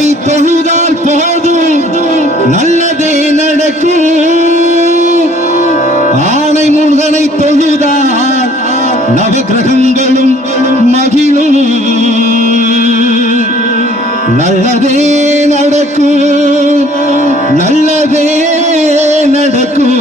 அவனை தொழுதால் போதும் நல்லதே நடக்கும். ஆணை முருகனை தொழுதால் நவகிரகங்களும் மகிழும். நல்லதே நடக்கும், நல்லதே நடக்கும்.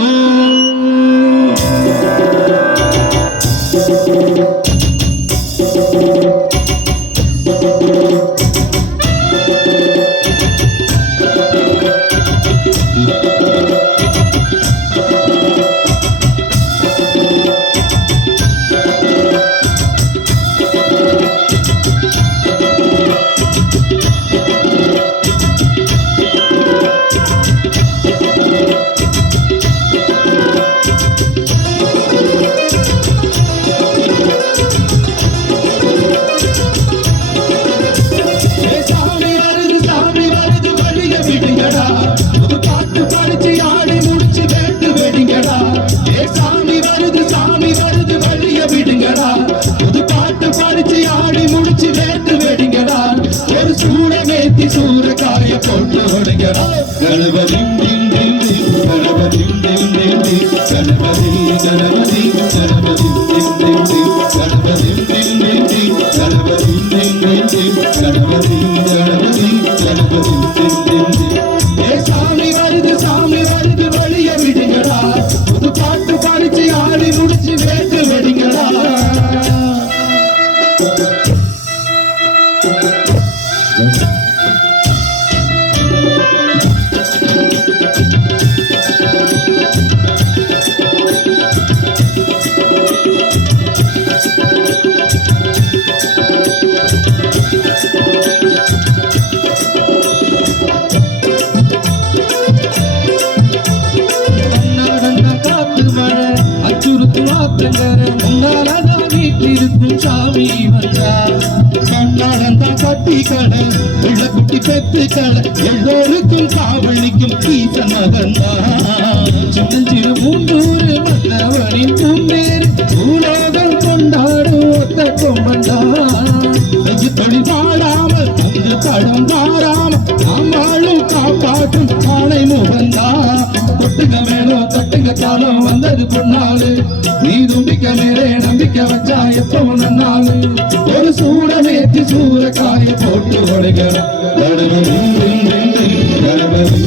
சூரகாய போட்டு ஒடுங்கடா கணபதி கணபதி கணபதி கணபதி கணபதி கணபதி கணபதி கணபதி கணபதி கணபதி ஏ சாமி வருது வழிய விடுங்கடா புது பாட்டு பாடிச்சு ஆடி முடிச்சு வேட்டு வெடிங்கடா. வீட்டிருக்கும் சாமி வந்தார் கண்ணாளந்த கட்டி கடை விளக்குட்டி பெத்து கடை எல்லோருக்கும் காவலிக்கும் ஈசன் மகன்தான். சின்னஞ்சிறு மூன்றூறு மன்னவனின் பூந்தேர் பூலோகம் கொண்டாடும் ஒத்த கொம்பந்தான். தொழில் பாடாமல் தந்து தடம் பாடாமல் நாம் வாழும் காப்பாற்றும் ஆணை முகந்தான். தொட்டுங்க மேலும் தட்டுங்க காலம் வந்தது பொன்னாலு நீ தும்பிக்க மேலே நம்பிக்கை வச்சா எப்பவும் நன்னாலு ஒரு சூடமேத்தி சூரக்காய போட்டு ஒடுகிறான். கணபதி கணபதி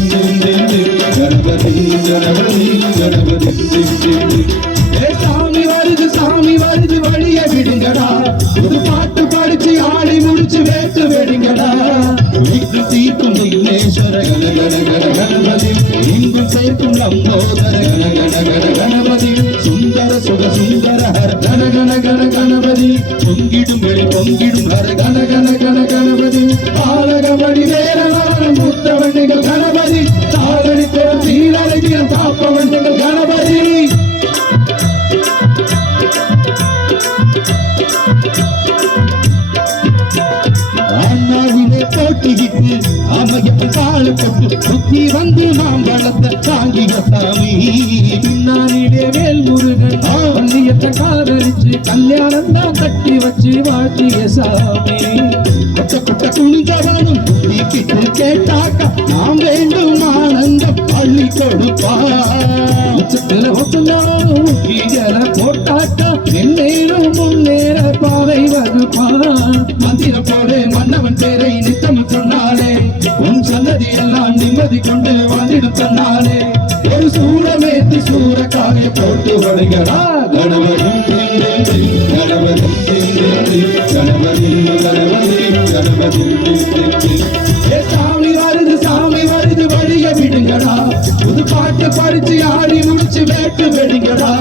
கணபதி கணபதி கணபதி சாமி வருது வழிய விடுங்கடா புது பாட்டு படிச்சு ஆடி முடிச்சு வேட்டு வெடிங்கடா. வீட்டு தீர்க்கும் விக்னேஸ்வர கண கண கண கணபதி இங்கும் சேர்க்கும் லம்போதர கண கண கண கணபதி சுந்தர சுக சுந்தர ஹர கண கண கண கணபதி பொங்கிடும் வெளி பொங்கிடும் ஹர கண கண கண கணபதி பாலகமணி வேரனான முத்தவண்டிகள் கணபதி தாளடி தோல் சீரழகியம் காப்பவண்டிகள் கணபதி. போட்டிக்கிட்டு அமையப்ப காலு போட்டு சுத்தி வந்து நாம் வளர்த்த சாங்கிக சாமி. பின்னாடியே வேல் முருகன் பள்ளியத்தை காதலிச்சு கல்யாணம் தான் கட்டி வச்சு வாழ்த்திய சாமி. கொட்ட கொட்ட குனிஞ்சவனும் குட்டிக்கிட்டு கேட்டாக்கா நாம் வேண்டும் ஆனந்தம் பள்ளி கொடுப்பா. உச்சத்துல ஒத்துனாலும் கீழ போட்டாக்கா என்னேரும் முன்னேற பாதை வகுப்பா. மந்திர போடு மன்னவன் பேரை நித்தம் சொன்னாலே உன் சன்னதி எல்லாம் நிம்மதி கொண்டு வாழ்ந்திடும் சொன்னாலே ஒரு சூடமேத்தி சூரக்காய போட்டு ஒடுங்கடா. கணபதி கணபதி கணபதி கணபதி கணபதி சாமி வருது வழிய விடுங்கடா புது பாட்டு படிச்சு ஆடி முடிச்சு வேட்டு வெடிங்கடா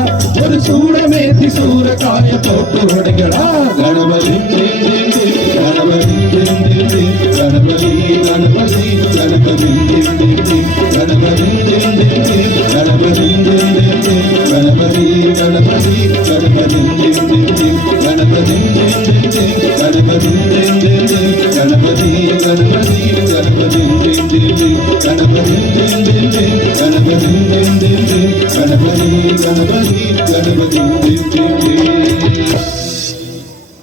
ஒரு சூடமேத்தி சூரக்காய போட்டு ஒடுங்கடா. கணபதி கணபதி கணபதி கணபதி கணபதி கணபதி கணபதி கணபதி கணபதி கணபதி கணபதி கணபதி கணபதி